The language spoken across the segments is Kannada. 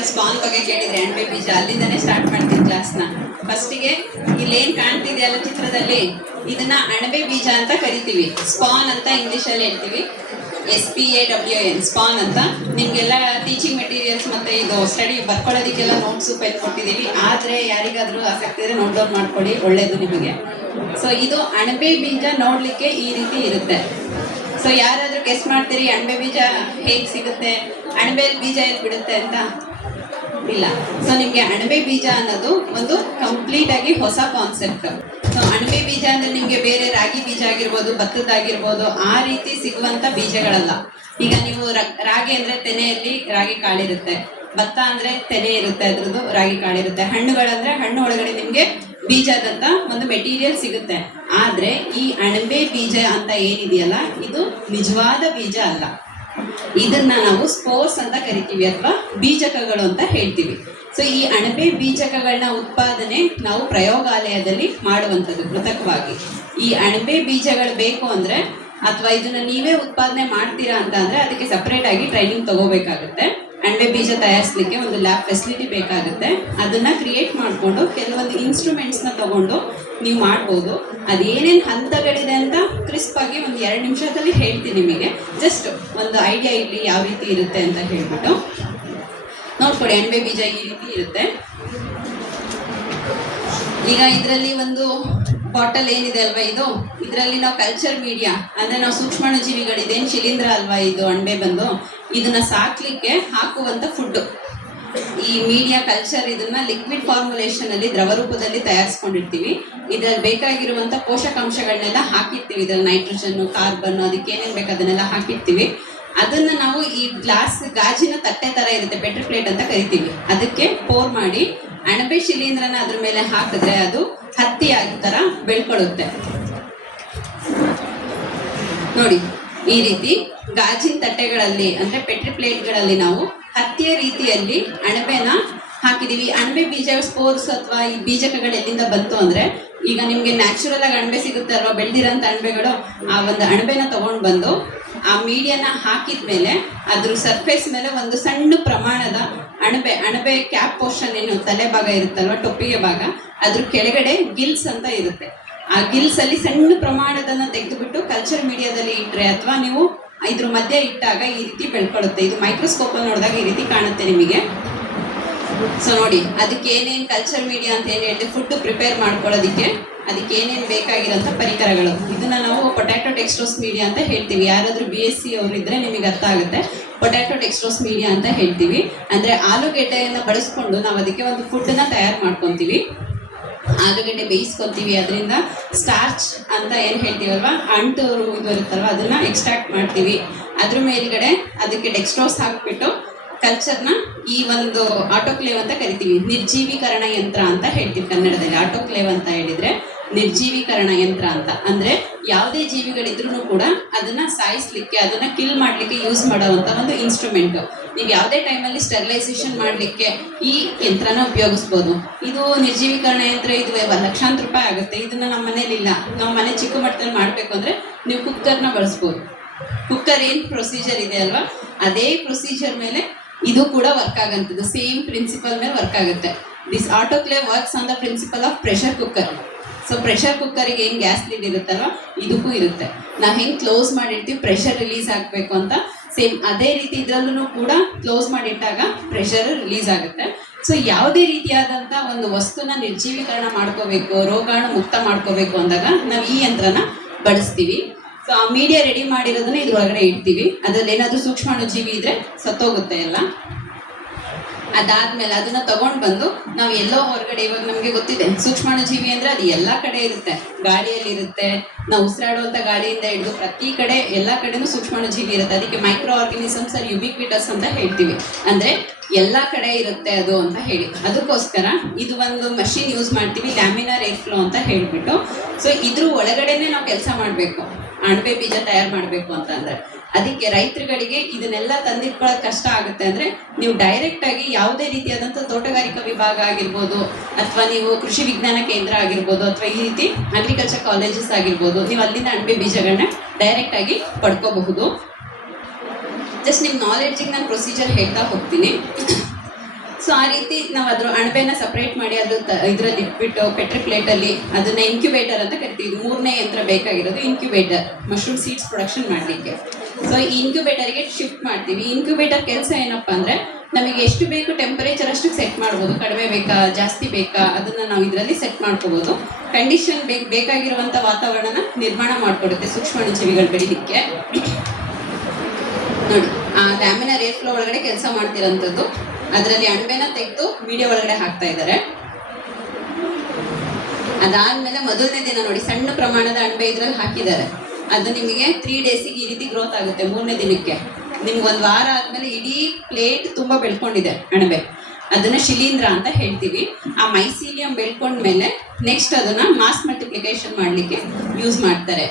ಯಾರು ಸ್ಪಾನ್ ಬಗ್ಗೆ ಕೇಳಿದ್ರೆ ಅಣಬೆ ಬೀಜ ಅಲ್ಲಿಂದಾನೆ ಸ್ಟಾರ್ಟ್ ಮಾಡ್ತೀನಿ ಕ್ಲಾಸ್ನ. ಫಸ್ಟಿಗೆ ಇಲ್ಲೇನ್ ಕಾಣ್ತಿದೆಯಲ್ಲ ಚಿತ್ರದಲ್ಲಿ, ಇದನ್ನ ಅಣಬೆ ಬೀಜ ಅಂತ ಕರಿತೀವಿ. ಸ್ಪಾನ್ ಅಂತ ಇಂಗ್ಲಿಷಲ್ಲಿ ಹೇಳ್ತೀವಿ, SPAWN ಸ್ಪಾನ್ ಅಂತ. ನಿಮ್ಗೆಲ್ಲ ಟೀಚಿಂಗ್ ಮೆಟೀರಿಯಲ್ಸ್ ಮತ್ತೆ ಇದು ಸ್ಟಡಿ ಬರ್ಕೊಳ್ಳೋದಕ್ಕೆಲ್ಲ ನೋಟ್ಸು ಪೆನ್ ಕೊಟ್ಟಿದ್ದೀವಿ. ಆದರೆ ಯಾರಿಗಾದ್ರೂ ಆಸಕ್ತಿ ಇದ್ರೆ ನೋಟ್ ಡೌನ್ ಮಾಡ್ಕೊಳ್ಳಿ, ಒಳ್ಳೇದು ನಿಮಗೆ. ಸೊ ಇದು ಅಣಬೆ ಬೀಜ ನೋಡ್ಲಿಕ್ಕೆ ಈ ರೀತಿ ಇರುತ್ತೆ. ಸೊ ಯಾರಾದ್ರೂ ಗೆಸ್ ಮಾಡ್ತೀರಿ ಅಣಬೆ ಬೀಜ ಹೇಗೆ ಸಿಗುತ್ತೆ, ಅಣಬೆಯಲ್ಲಿ ಬೀಜ ಎಲ್ಲಿ ಬಿಡುತ್ತೆ ಅಂತ? ಇಲ್ಲ. ಸೊ ನಿಮಗೆ ಅಣಬೆ ಬೀಜ ಅನ್ನೋದು ಒಂದು ಕಂಪ್ಲೀಟ್ ಆಗಿ ಹೊಸ ಕಾನ್ಸೆಪ್ಟ್. ಸೊ ಅಣಬೆ ಬೀಜ ಅಂದ್ರೆ ನಿಮಗೆ ಬೇರೆ ರಾಗಿ ಬೀಜ ಆಗಿರ್ಬೋದು, ಭತ್ತದಾಗಿರ್ಬೋದು, ಆ ರೀತಿ ಸಿಗುವಂತ ಬೀಜಗಳಲ್ಲ. ಈಗ ನೀವು ರಾಗಿ ಅಂದ್ರೆ ತೆನೆಯಲ್ಲಿ ರಾಗಿ ಕಾಳಿರುತ್ತೆ, ಭತ್ತ ಅಂದ್ರೆ ತೆನೆ ಇರುತ್ತೆ, ಅದ್ರದ್ದು ರಾಗಿ ಕಾಳಿರುತ್ತೆ. ಹಣ್ಣುಗಳಂದ್ರೆ ಹಣ್ಣು ಒಳಗಡೆ ನಿಮ್ಗೆ ಬೀಜದಂತ ಒಂದು ಮೆಟೀರಿಯಲ್ ಸಿಗುತ್ತೆ. ಆದ್ರೆ ಈ ಅಣಬೆ ಬೀಜ ಅಂತ ಏನಿದೆಯಲ್ಲ, ಇದು ನಿಜವಾದ ಬೀಜ ಅಲ್ಲ. ಇದನ್ನ ನಾವು ಸ್ಪೋರ್ಸ್ ಅಂತ ಕರಿತೀವಿ ಅಥವಾ ಬೀಜಕಗಳು ಅಂತ ಹೇಳ್ತೀವಿ. ಸೊ ಈ ಅಣಬೆ ಬೀಜಕಗಳನ್ನ ಉತ್ಪಾದನೆ ನಾವು ಪ್ರಯೋಗಾಲಯದಲ್ಲಿ ಮಾಡುವಂಥದ್ದು ಕೃತಕವಾಗಿ. ಈ ಅಣಬೆ ಬೀಜಗಳು ಬೇಕು ಅಂದ್ರೆ ಅಥವಾ ಇದನ್ನ ನೀವೇ ಉತ್ಪಾದನೆ ಮಾಡ್ತೀರಾ ಅಂತ ಅಂದ್ರೆ ಅದಕ್ಕೆ ಸಪರೇಟ್ ಆಗಿ ಟ್ರೈನಿಂಗ್ ತಗೋಬೇಕಾಗುತ್ತೆ. ಅಣಬೆ ಬೀಜ ತಯಾರಿಸಲಿಕ್ಕೆ ಒಂದು ಲ್ಯಾಬ್ ಫೆಸಿಲಿಟಿ ಬೇಕಾಗುತ್ತೆ. ಅದನ್ನ ಕ್ರಿಯೇಟ್ ಮಾಡಿಕೊಂಡು ಕೆಲವೊಂದು ಇನ್ಸ್ಟ್ರೂಮೆಂಟ್ಸ್ನ ತಗೊಂಡು ನೀವು ಮಾಡ್ಬೋದು. ಅದೇನೇನು ಹಂತಗಳಿದೆ ಅಂತ ಕ್ರಿಸ್ಪ್ ಆಗಿ ಒಂದು 2 ನಿಮಿಷದಲ್ಲಿ ಹೇಳ್ತೀನಿ ನಿಮಗೆ. ಜಸ್ಟ್ ಒಂದು ಐಡಿಯಾ ಇರಲಿ ಯಾವ ರೀತಿ ಇರುತ್ತೆ ಅಂತ ಹೇಳ್ಬಿಟ್ಟು ನೋಡ್ಕೊಡಿ. ಅಣಬೆ ಬೀಜ ಈ ರೀತಿ ಇರುತ್ತೆ. ಈಗ ಇದರಲ್ಲಿ ಒಂದು ಬಾಟಲ್ ಏನಿದೆ ಅಲ್ವಾ, ಇದರಲ್ಲಿ ನಾವು ಕಲ್ಚರ್ ಮೀಡಿಯಾ ಅಂದ್ರೆ ನಾವು ಸೂಕ್ಷ್ಮಾಣುಜೀವಿಗಳಿದೇನು ಶಿಲೀಂಧ್ರ ಅಲ್ವಾ ಇದು ಅಣಬೆ ಬಂದು, ಇದನ್ನ ಸಾಕ್ಲಿಕ್ಕೆ ಹಾಕುವಂತ ಫುಡ್. ಈ ಮೀಡಿಯಾ ಕಲ್ಚರ್ ಇದನ್ನ ಲಿಕ್ವಿಡ್ ಫಾರ್ಮುಲೇಷನ್ ಅಲ್ಲಿ ದ್ರವ ರೂಪದಲ್ಲಿ ತಯಾರಿಸ್ಕೊಂಡಿರ್ತೀವಿ. ಇದ್ರಲ್ಲಿ ಬೇಕಾಗಿರುವಂತ ಪೋಷಕಾಂಶಗಳನ್ನೆಲ್ಲ ಹಾಕಿರ್ತೀವಿ. ಇದ್ರಲ್ಲಿ ನೈಟ್ರೋಜನ್, ಕಾರ್ಬನ್, ಅದಕ್ಕೆ ಏನೇನು ಬೇಕು ಅದನ್ನೆಲ್ಲ ಹಾಕಿರ್ತೀವಿ. ಅದನ್ನ ನಾವು ಈ ಗ್ಲಾಸ್ ಗಾಜಿನ ತಟ್ಟೆ ತರ ಇರುತ್ತೆ, ಪೆಟ್ರಿ ಪ್ಲೇಟ್ ಅಂತ ಕರಿತೀವಿ. ಅದಕ್ಕೆ ಪೋರ್ ಮಾಡಿ ಅಣಬೆ ಶಿಲೀಂಧ್ರನ ಅದ್ರ ಮೇಲೆ ಹಾಕಿದ್ರೆ ಅದು ಹತ್ತಿ ಆಗಿ ತರ ಬೆಳ್ಕೊಳ್ಳುತ್ತೆ. ನೋಡಿ ಈ ರೀತಿ ಗಾಜಿನ ತಟ್ಟೆಗಳಲ್ಲಿ ಅಂದ್ರೆ ಪೆಟ್ರಿ ಪ್ಲೇಟ್ಗಳಲ್ಲಿ ನಾವು ಹತ್ತಿಯ ರೀತಿಯಲ್ಲಿ ಅಣಬೆನ ಹಾಕಿದೀವಿ. ಅಣಬೆ ಬೀಜ ಸ್ಪೋರ್ಸ್ ಅಥವಾ ಈ ಬೀಜಕಗಳು ಎಲ್ಲಿಂದ ಬಂತು ಅಂದ್ರೆ, ಈಗ ನಿಮ್ಗೆ ನ್ಯಾಚುರಲ್ ಆಗಿ ಅಣಬೆ ಸಿಗುತ್ತೆ ಅಲ್ವಾ, ಬೆಳೆದಿರೋಂಥ ಅಣಬೆಗಳು. ಆ ಒಂದು ಅಣಬೆನ ತಗೊಂಡು ಬಂದು ಆ ಮೀಡಿಯಾನ ಹಾಕಿದ್ಮೇಲೆ ಅದ್ರ ಸರ್ಫೇಸ್ ಮೇಲೆ ಒಂದು ಸಣ್ಣ ಪ್ರಮಾಣದ ಅಣಬೆ ಕ್ಯಾಪ್ ಪೋರ್ಷನ್ ಏನು ತಲೆ ಭಾಗ ಇರುತ್ತಲ್ವ, ಟೊಪ್ಪಿಗೆ ಭಾಗ, ಅದ್ರ ಕೆಳಗಡೆ ಗಿಲ್ಸ್ ಅಂತ ಇರುತ್ತೆ. ಆ ಗಿಲ್ಸ್ ಅಲ್ಲಿ ಸಣ್ಣ ಪ್ರಮಾಣದನ್ನ ತೆಗೆದುಬಿಟ್ಟು ಕಲ್ಚರ್ ಮೀಡಿಯಾದಲ್ಲಿ ಇಟ್ಟರೆ ಅಥವಾ ನೀವು ಇದ್ರ ಮಧ್ಯೆ ಇಟ್ಟಾಗ ಈ ರೀತಿ ಬೆಳ್ಕೊಳ್ಳುತ್ತೆ. ಇದು ಮೈಕ್ರೋಸ್ಕೋಪ್ ಅಲ್ಲಿ ನೋಡಿದಾಗ ಈ ರೀತಿ ಕಾಣುತ್ತೆ ನಿಮಗೆ. ಸೊ ನೋಡಿ ಅದಕ್ಕೆ ಏನೇನು ಕಲ್ಚರ್ ಮೀಡಿಯಾ ಅಂತ ಏನು ಹೇಳಿದೆ, ಫುಡ್ ಪ್ರಿಪೇರ್ ಮಾಡ್ಕೊಳ್ಳೋದಕ್ಕೆ ಅದಕ್ಕೆ ಏನೇನು ಬೇಕಾಗಿರೋಂಥ ಪರಿಕರಗಳು. ಇದನ್ನ ನಾವು ಪೊಟ್ಯಾಟೊ ಡೆಕ್ಸ್ಟ್ರೋಸ್ ಮೀಡಿಯಾ ಅಂತ ಹೇಳ್ತೀವಿ. ಯಾರಾದ್ರೂ BSc ಅವರು ಇದ್ರೆ ನಿಮಗೆ ಅರ್ಥ ಆಗುತ್ತೆ. ಪೊಟ್ಯಾಟೊ ಡೆಕ್ಸ್ಟ್ರೋಸ್ ಮೀಡಿಯಾ ಅಂತ ಹೇಳ್ತೀವಿ. ಅಂದ್ರೆ ಆಲೂಗೆಡ್ಡೆಯನ್ನು ಬಳಸ್ಕೊಂಡು ನಾವು ಅದಕ್ಕೆ ಒಂದು ಫುಡ್ನ ತಯಾರು ಮಾಡ್ಕೊತೀವಿ. ಆಲೂಗೆಡ್ಡೆ ಬೇಯಿಸ್ಕೊತೀವಿ, ಅದರಿಂದ ಸ್ಟಾರ್ಚ್ ಅಂತ ಏನು ಹೇಳ್ತೀವಲ್ವಾ, ಅಂಟು ಇದು ಇರುತ್ತಲ್ವ, ಅದನ್ನ ಎಕ್ಸ್ಟ್ರಾಕ್ಟ್ ಮಾಡ್ತೀವಿ. ಅದ್ರ ಮೇಲ್ಗಡೆ ಅದಕ್ಕೆ ಡೆಕ್ಸ್ಟ್ರೋಸ್ ಹಾಕ್ಬಿಟ್ಟು ಕಲ್ಚರ್ನ ಈ ಒಂದು ಆಟೋಕ್ಲೇವ್ ಅಂತ ಕರಿತೀವಿ. ನಿರ್ಜೀವೀಕರಣ ಯಂತ್ರ ಅಂತ ಹೇಳ್ತೀವಿ ಕನ್ನಡದಲ್ಲಿ. ಆಟೋಕ್ಲೇವ್ ಅಂತ ಹೇಳಿದ್ರೆ ನಿರ್ಜೀವೀಕರಣ ಯಂತ್ರ ಅಂತ. ಅಂದ್ರೆ ಯಾವುದೇ ಜೀವಿಗಳಿದ್ರೂ ಕೂಡ ಅದನ್ನ ಸಾಯಿಸ್ಲಿಕ್ಕೆ, ಅದನ್ನ ಕಿಲ್ ಮಾಡ್ಲಿಕ್ಕೆ ಯೂಸ್ ಮಾಡುವಂತ ಒಂದು ಇನ್ಸ್ಟ್ರೂಮೆಂಟ್. ನೀವು ಯಾವುದೇ ಟೈಮಲ್ಲಿ ಸ್ಟೆರಿಲೈಸೇಷನ್ ಮಾಡ್ಲಿಕ್ಕೆ ಈ ಯಂತ್ರನ ಉಪಯೋಗಿಸ್ಬೋದು. ಇದು ನಿರ್ಜೀವೀಕರಣ ಯಂತ್ರ, ಇದು ಲಕ್ಷಾಂತರ ರೂಪಾಯಿ ಆಗುತ್ತೆ. ಇದನ್ನ ನಮ್ಮ ಮನೇಲಿ ಇಲ್ಲ, ನಮ್ಮ ಮನೆ ಚಿಕ್ಕ ಮಟ್ಟದಲ್ಲಿ ಮಾಡಬೇಕು ಅಂದ್ರೆ ನೀವು ಕುಕ್ಕರ್ನ ಬಳಸ್ಬೋದು. ಕುಕ್ಕರ್ ಏನು ಪ್ರೊಸೀಜರ್ ಇದೆ ಅಲ್ವಾ, ಅದೇ ಪ್ರೊಸೀಜರ್ ಮೇಲೆ ಇದು ಕೂಡ ವರ್ಕ್ ಆಗಂತದ್ದು. ಸೇಮ್ ಪ್ರಿನ್ಸಿಪಲ್ ಮೇಲೆ ವರ್ಕ್ ಆಗುತ್ತೆ. This autoclave works on the principle of pressure cooker. So pressure ಕುಕ್ಕರಿಗೆ ಏನು ಗ್ಯಾಸ್ ಲೀಡ್ ಇರುತ್ತಲ್ವ, ಇದಕ್ಕೂ ಇರುತ್ತೆ. ನಾವು ಹೆಂಗೆ ಕ್ಲೋಸ್ ಮಾಡಿರ್ತೀವಿ ಪ್ರೆಷರ್ ರಿಲೀಸ್ ಆಗಬೇಕು ಅಂತ, ಸೇಮ್ ಅದೇ ರೀತಿ ಇದರಲ್ಲೂ ಕೂಡ ಕ್ಲೋಸ್ ಮಾಡಿಟ್ಟಾಗ ಪ್ರೆಷರ್ ರಿಲೀಸ್ ಆಗುತ್ತೆ. ಸೊ ಯಾವುದೇ ರೀತಿಯಾದಂಥ ಒಂದು ವಸ್ತುನ ನಿರ್ಜೀವೀಕರಣ ಮಾಡ್ಕೋಬೇಕು, ರೋಗಾಣು ಮುಕ್ತ ಮಾಡ್ಕೋಬೇಕು ಅಂದಾಗ ನಾವು ಈ ಯಂತ್ರನ ಬಳಸ್ತೀವಿ. ಸೊ ಆ ಮೀಡಿಯಾ ರೆಡಿ ಮಾಡಿರೋದನ್ನ ಇದ್ರೊಳಗಡೆ ಇಡ್ತೀವಿ. ಅದ್ರಲ್ಲಿ ಏನಾದರೂ ಸೂಕ್ಷ್ಮಾಣುಜೀವಿ ಇದ್ರೆ ಸತ್ತೋಗುತ್ತೆ ಎಲ್ಲ. ಅದಾದ್ಮೇಲೆ ಅದನ್ನ ತಗೊಂಡು ಬಂದು ನಾವು ಎಲ್ಲೋ ಹೊರಗಡೆ, ಇವಾಗ ನಮಗೆ ಗೊತ್ತಿದೆ ಸೂಕ್ಷ್ಮಾಣುಜೀವಿ ಅಂದ್ರೆ ಅದು ಎಲ್ಲಾ ಕಡೆ ಇರುತ್ತೆ, ಗಾಳಿಯಲ್ಲಿ ಇರುತ್ತೆ. ನಾವು ಉಸಿರಾಡುವಂತ ಗಾಳಿಯಿಂದ ಹಿಡಿದು ಪ್ರತಿ ಕಡೆ ಎಲ್ಲಾ ಕಡೆನೂ ಸೂಕ್ಷ್ಮಾಣುಜೀವಿ ಇರುತ್ತೆ. ಅದಕ್ಕೆ ಮೈಕ್ರೋ ಆರ್ಗನಿಸಮ್ಸ್ ಆರ್ ಯುಬಿಕ್ವಿಟಸ್ ಅಂತ ಹೇಳ್ತೀವಿ. ಅಂದ್ರೆ ಎಲ್ಲಾ ಕಡೆ ಇರುತ್ತೆ ಅದು ಅಂತ ಹೇಳಿ. ಅದಕ್ಕೋಸ್ಕರ ಇದು ಒಂದು ಮಷಿನ್ ಯೂಸ್ ಮಾಡ್ತೀವಿ, ಲ್ಯಾಮಿನಾರ್ ಏರ್ ಫ್ಲೋ ಅಂತ ಹೇಳ್ಬಿಟ್ಟು. ಸೊ ಇದ್ರ ಒಳಗಡೆನೆ ನಾವು ಕೆಲಸ ಮಾಡಬೇಕು ಅಣಬೆ ಬೀಜ ತಯಾರು ಮಾಡಬೇಕು ಅಂತಂದ್ರೆ. ಅದಕ್ಕೆ ರೈತರುಗಳಿಗೆ ಇದನ್ನೆಲ್ಲ ತಂದಿಟ್ಕೊಳ್ಳೋದು ಕಷ್ಟ ಆಗುತ್ತೆ. ಅಂದ್ರೆ ನೀವು ಡೈರೆಕ್ಟ್ ಆಗಿ ಯಾವುದೇ ರೀತಿಯಾದಂಥ ತೋಟಗಾರಿಕಾ ವಿಭಾಗ ಆಗಿರ್ಬೋದು, ಅಥವಾ ನೀವು ಕೃಷಿ ವಿಜ್ಞಾನ ಕೇಂದ್ರ ಆಗಿರ್ಬೋದು, ಅಥವಾ ಈ ರೀತಿ ಅಗ್ರಿಕಲ್ಚರ್ ಕಾಲೇಜಸ್ ಆಗಿರ್ಬೋದು, ನೀವು ಅಲ್ಲಿಂದ ಅಣಬೆ ಬೀಜಗಳನ್ನ ಡೈರೆಕ್ಟ್ ಆಗಿ ಪಡ್ಕೋಬಹುದು. ಜಸ್ಟ್ ನಿಮ್ಮ ನಾಲೆಡ್ಜಿಗೆ ನಾನು ಪ್ರೊಸೀಜರ್ ಹೇಳ್ತಾ ಹೋಗ್ತೀನಿ. ಸೊ ಆ ರೀತಿ ನಾವು ಅದ್ರ ಅಣಬೆನ ಸಪ್ರೇಟ್ ಮಾಡಿ ಅದು ಇದ್ರಲ್ಲಿ ಇಟ್ಬಿಟ್ಟು ಪೆಟ್ರಿ ಪ್ಲೇಟಲ್ಲಿ ಅದನ್ನ ಇನ್ಕ್ಯುಬೇಟರ್ ಅಂತ ಕರಿತೀವಿ. ಇದು 3ನೇ ಯಂತ್ರ ಬೇಕಾಗಿರೋದು, ಇನ್ಕ್ಯುಬೇಟರ್, ಮಶ್ರೂಮ್ ಸೀಡ್ಸ್ ಪ್ರೊಡಕ್ಷನ್ ಮಾಡಲಿಕ್ಕೆ. ಸೊ ಈ ಇನ್ಕ್ಯುಬೇಟರ್ಗೆ ಶಿಫ್ಟ್ ಮಾಡ್ತೀವಿ. ಇನ್ಕ್ಯುಬೇಟರ್ ಕೆಲಸ ಏನಪ್ಪಾ ಅಂದ್ರೆ ನಮಗೆ ಎಷ್ಟು ಬೇಕು ಟೆಂಪರೇಚರ್ ಅಷ್ಟು ಸೆಟ್ ಮಾಡ್ಬೋದು. ಕಡಿಮೆ ಬೇಕಾ ಜಾಸ್ತಿ ಬೇಕಾ ಅದನ್ನ ನಾವು ಇದರಲ್ಲಿ ಸೆಟ್ ಮಾಡ್ಕೋಬಹುದು. ಕಂಡೀಷನ್ ಬೇಕಾಗಿರುವಂತ ವಾತಾವರಣನ ನಿರ್ಮಾಣ ಮಾಡಿಕೊಡುತ್ತೆ ಸೂಕ್ಷ್ಮಾಣುಜೀವಿಗಳು ಬೆಳಿಲಿಕ್ಕೆ. ನೋಡಿ, ಆ ಲ್ಯಾಮಿನಾರ್ ಏರ್ ಫ್ಲೋ ಒಳಗಡೆ ಕೆಲಸ ಮಾಡ್ತಿರೋಂಥದ್ದು. ಅದರಲ್ಲಿ ಅಣಬೆನ ತೆಗೆದು ಮೀಡಿಯಾ ಒಳಗಡೆ ಹಾಕ್ತಾ ಇದ್ದಾರೆ. ಅದಾದ್ಮೇಲೆ ಮೊದಲನೇ ದಿನ ನೋಡಿ, ಸಣ್ಣ ಪ್ರಮಾಣದ ಅಣಬೆ ಇದ್ರಲ್ಲಿ ಹಾಕಿದ್ದಾರೆ. ಅದು ನಿಮಗೆ 3 ಡೇಸಿಗೆ ಈ ರೀತಿ ಗ್ರೋತ್ ಆಗುತ್ತೆ. 3ನೇ ದಿನಕ್ಕೆ ನಿಮ್ಗೆ 1 ವಾರ ಆದ್ಮೇಲೆ ಇಡೀ ಪ್ಲೇಟ್ ತುಂಬಾ ಬೆಳ್ಕೊಂಡಿದೆ ಅಣಬೆ. ಅದನ್ನ ಶಿಲೀಂಧ್ರ ಅಂತ ಹೇಳ್ತೀವಿ. ಆ ಮೈಸೀಲಿಯಂ ಬೆಳ್ಕೊಂಡ್ಮೇಲೆ ನೆಕ್ಸ್ಟ್ ಅದನ್ನ ಮಾಸ್ ಮಲ್ಟಿಪ್ಲಿಕೇಶನ್ ಮಾಡ್ಲಿಕ್ಕೆ ಯೂಸ್ ಮಾಡ್ತಾರೆ.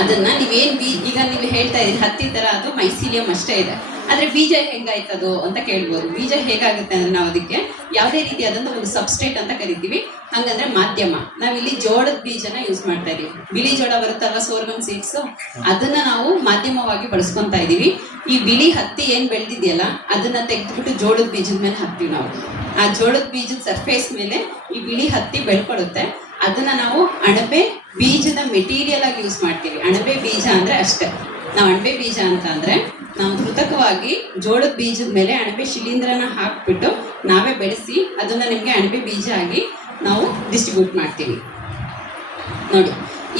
ಅದನ್ನ ನೀವೇನ್ ಈಗ ನೀವು ಹೇಳ್ತಾ ಇದ್ದೀರಿ ಹತ್ತಿ ತರ ಅದು ಮೈಸೀಲಿಯಂ ಅಷ್ಟೇ ಇದೆ. ಆದ್ರೆ ಬೀಜ ಹೆಂಗಾಯ್ತದು ಅಂತ ಕೇಳ್ಬೋದು. ಬೀಜ ಹೇಗಾಗುತ್ತೆ ಅಂದ್ರೆ ನಾವು ಅದಕ್ಕೆ ಯಾವುದೇ ರೀತಿಯಾದಂತ ಒಂದು ಸಬ್ಸ್ಟ್ರೇಟ್ ಅಂತ ಕರಿತೀವಿ. ಹಂಗಂದ್ರೆ ಮಾಧ್ಯಮ. ನಾವಿಲ್ಲಿ ಜೋಳದ ಬೀಜನ ಯೂಸ್ ಮಾಡ್ತಾ ಇದೀವಿ. ಬಿಳಿ ಜೋಳ ಬರುತ್ತಲ್ವ, ಸೋರ್ಗಮ್ ಸೀಡ್ಸ್, ಅದನ್ನ ನಾವು ಮಾಧ್ಯಮವಾಗಿ ಬಳಸ್ಕೊಂತಾ ಇದೀವಿ. ಈ ಬಿಳಿ ಹತ್ತಿ ಏನ್ ಬೆಳೆದಿದೆಯಲ್ಲ ಅದನ್ನ ತೆಗೆದ್ಬಿಟ್ಟು ಜೋಳದ ಬೀಜದ ಮೇಲೆ ಹಾಕ್ತಿವಿ ನಾವು. ಆ ಜೋಳದ ಬೀಜದ ಸರ್ಫೇಸ್ ಮೇಲೆ ಈ ಬಿಳಿ ಹತ್ತಿ ಬೆಳ್ಕೊಡುತ್ತೆ. ಅದನ್ನ ನಾವು ಅಣಬೆ ಬೀಜದ ಮೆಟೀರಿಯಲ್ ಆಗಿ ಯೂಸ್ ಮಾಡ್ತೀವಿ. ಅಣಬೆ ಬೀಜ ಅಂದ್ರೆ ಅಷ್ಟೇ. ನಾವು ಅಣಬೆ ಬೀಜ ಅಂತ ಅಂದ್ರೆ ನಾವು ಕೃತಕವಾಗಿ ಜೋಳದ ಬೀಜದ ಮೇಲೆ ಅಣಬೆ ಶಿಲೀಂಧ್ರನ ಹಾಕ್ಬಿಟ್ಟು ನಾವೇ ಬೆಳೆಸಿ ಅದನ್ನ ನಿಮ್ಗೆ ಅಣಬೆ ಬೀಜ ಆಗಿ ನಾವು ಡಿಸ್ಟ್ರಿಬ್ಯೂಟ್ ಮಾಡ್ತೀವಿ. ನೋಡಿ,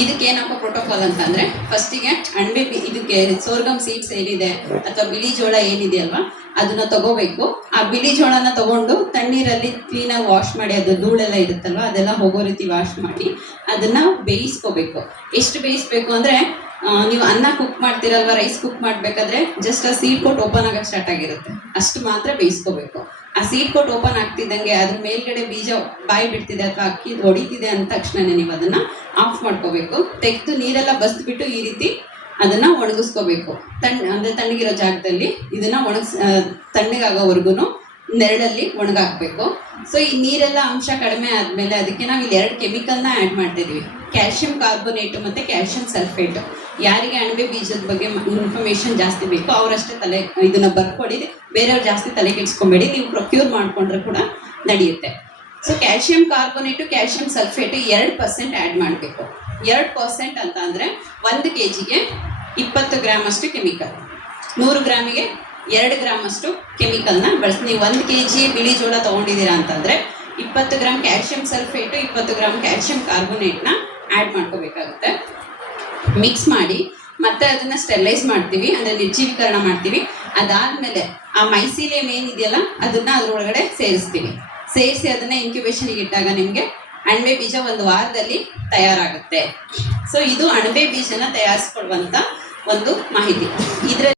ಇದಕ್ಕೆ ಏನಪ್ಪ ಪ್ರೋಟೋಕಾಲ್ ಅಂತ ಅಂದ್ರೆ ಫಸ್ಟಿಗೆ ಅಣಬೆ ಇದಕ್ಕೆ ಸೋರ್ಗಮ್ ಸೀಡ್ಸ್ ಏನಿದೆ ಅಥವಾ ಬಿಳಿ ಜೋಳ ಏನಿದೆ ಅಲ್ವಾ ಅದನ್ನ ತಗೋಬೇಕು. ಆ ಬಿಳಿ ಜೋಳನ ತಗೊಂಡು ತಣ್ಣೀರಲ್ಲಿ ಕ್ಲೀನಾಗಿ ವಾಶ್ ಮಾಡಿ, ಅದು ಧೂಳೆಲ್ಲ ಇರುತ್ತಲ್ವ ಅದೆಲ್ಲ ಹೋಗೋ ರೀತಿ ವಾಶ್ ಮಾಡಿ ಅದನ್ನ ಬೇಯಿಸ್ಕೋಬೇಕು. ಎಷ್ಟು ಬೇಯಿಸ್ಬೇಕು ಅಂದ್ರೆ ನೀವು ಅನ್ನ ಕುಕ್ ಮಾಡ್ತೀರಲ್ವ, ರೈಸ್ ಕುಕ್ ಮಾಡ್ಬೇಕಾದ್ರೆ ಜಸ್ಟ್ ಆ ಸೀಡ್ ಕೋಟ್ ಓಪನ್ ಆಗಕ್ಕೆ ಸ್ಟಾರ್ಟ್ ಆಗಿರುತ್ತೆ, ಅಷ್ಟು ಮಾತ್ರ ಬೇಯಿಸ್ಕೋಬೇಕು. ಆ ಸೀಡ್ ಕೋಟ್ ಓಪನ್ ಆಗ್ತಿದ್ದಂಗೆ ಅದ್ರ ಮೇಲ್ಗಡೆ ಬೀಜ ಬಾಯಿ ಬಿಡ್ತಿದೆ ಅಥವಾ ಅಕ್ಕಿ ಹೊಡಿತಿದೆ ಅಂದ ತಕ್ಷಣ ನೀವು ಅದನ್ನ ಆಫ್ ಮಾಡ್ಕೋಬೇಕು. ತೆಗೆದು ನೀರೆಲ್ಲ ಬಸ್ಬಿಟ್ಟು ಈ ರೀತಿ ಅದನ್ನ ಒಣಗಿಸ್ಕೋಬೇಕು. ಅಂದ್ರೆ ತಣ್ಣಗಿರೋ ಜಾಗದಲ್ಲಿ ಇದನ್ನ ತಣ್ಣಗಾಗೋವರೆಗೂ ನೆರಳಲ್ಲಿ ಒಣಗಾಕ್ಬೇಕು. ಸೊ ಈ ನೀರೆಲ್ಲ ಅಂಶ ಕಡಿಮೆ ಆದ್ಮೇಲೆ ಅದಕ್ಕೆ ನಾವು ಇಲ್ಲಿ 2 ಕೆಮಿಕಲ್ನ ಆ್ಯಡ್ ಮಾಡ್ತಿದ್ವಿ, ಕ್ಯಾಲ್ಸಿಯಂ ಕಾರ್ಬೋನೇಟ್ ಮತ್ತೆ ಕ್ಯಾಲ್ಸಿಯಂ ಸಲ್ಫೇಟ್. ಯಾರಿಗೆ ಅಣಬೆ ಬೀಜದ ಬಗ್ಗೆ ಇನ್ಫಾರ್ಮೇಶನ್ ಜಾಸ್ತಿ ಬೇಕು ಅವರಷ್ಟೇ ಇದನ್ನ ಬರ್ಕೊಡಿ, ಬೇರೆಯವ್ರು ಜಾಸ್ತಿ ತಲೆ ಕೆಡಿಸ್ಕೊಂಬೇಡಿ. ನೀವು ಪ್ರೊಕ್ಯೂರ್ ಮಾಡ್ಕೊಂಡ್ರೆ ಕೂಡ ನಡೆಯುತ್ತೆ. So calcium carbonate calcium sulphate 2% add ಮಾಡಬೇಕು. 2% ಅಂತ ಅಂದರೆ 1 kgಗೆ 20 ಗ್ರಾಮ್ ಅಷ್ಟು ಕೆಮಿಕಲ್, 100 ಗ್ರಾಮಿಗೆ 2 ಗ್ರಾಮ್ ಅಷ್ಟು ಕೆಮಿಕಲ್ನ ಬಳಸಿ. ನೀವು 1 kg ಬಿಳಿ ಜೋಳ ತೊಗೊಂಡಿದ್ದೀರಾ ಅಂತಂದರೆ 20 gram calcium sulphate 20 gram calcium ಕಾರ್ಬೋನೇಟ್ನ ಆ್ಯಡ್ ಮಾಡ್ಕೋಬೇಕಾಗುತ್ತೆ. ಮಿಕ್ಸ್ ಮಾಡಿ ಮತ್ತೆ ಅದನ್ನು ಸ್ಟೆರಿಲೈಸ್ ಮಾಡ್ತೀವಿ, ಅಂದರೆ ನಿರ್ಜೀವೀಕರಣ ಮಾಡ್ತೀವಿ. ಅದಾದಮೇಲೆ ಆ ಮೈಸೀಲಿಯಂ ಏನಿದೆಯಲ್ಲ ಅದನ್ನು ಅದರೊಳಗಡೆ ಸೇರಿಸಿ ಅದನ್ನು ಇನ್ಕ್ಯುಬೇಷನ್ಗೆ ಇಟ್ಟಾಗ ನಿಮಗೆ ಅಣಬೆ ಬೀಜ 1 ವಾರದಲ್ಲಿ ತಯಾರಾಗುತ್ತೆ. ಸೊ ಇದು ಅಣಬೆ ಬೀಜನ ತಯಾರಿಸ್ಕೊಡುವಂಥ ಒಂದು ಮಾಹಿತಿ. ಇದರಲ್ಲಿ